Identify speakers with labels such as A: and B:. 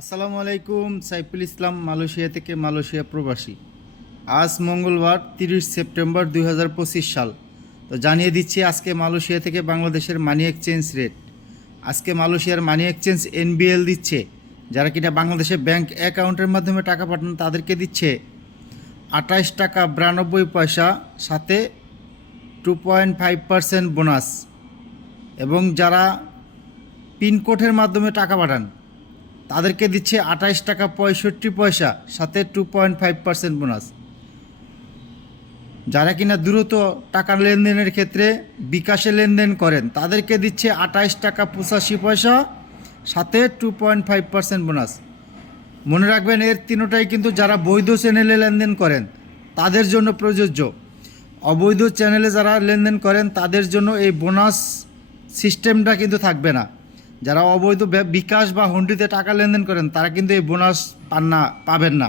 A: আসসালামু আলাইকুম, সাইফুল ইসলাম, মালয়েশিয়া থেকে মালয়েশিয়া প্রবাসী। আজ মঙ্গলবার, তিরিশ সেপ্টেম্বর দুই হাজার পঁচিশ সাল। তো জানিয়ে দিচ্ছি, আজকে মালয়েশিয়া থেকে বাংলাদেশের মানি এক্সচেঞ্জ রেট আজকে মালয়েশিয়ার মানি এক্সচেঞ্জ এনবিএল দিচ্ছে। যারা কিনা বাংলাদেশে ব্যাংক অ্যাকাউন্টের মাধ্যমে টাকা পাঠান তাদেরকে দিচ্ছে। আঠাইশ টাকা বিরানব্বই পয়সা, সাথে two point five percent bonus এবং যারা পিনকোডের মাধ্যমে টাকা পাঠান তাদেরকে দিচ্ছে আঠাইশ টাকা পঁয়ষট্টি পয়সা, সাথে two point five percent bonus যারা কিনা দ্রুত টাকা লেনদেনের ক্ষেত্রে বিকাশে লেনদেন করেন, তাদেরকে দিচ্ছে আঠাইশ টাকা পঁচাশি পয়সা, সাথে two point five percent bonus মনে রাখবেন, এর তিনোটাই কিন্তু যারা বৈধ চ্যানেলে লেনদেন করেন, তাদের জন্য প্রযোজ্য। অবৈধ চ্যানেলে যারা লেনদেন করেন, তাদের জন্য এই বোনাস সিস্টেমটা কিন্তু থাকবে না। যারা অবৈধ বিকাশ বা হুন্ডিতে টাকা লেনদেন করেন, তারা কিন্তু এই বোনাস পান না, পাবেন না।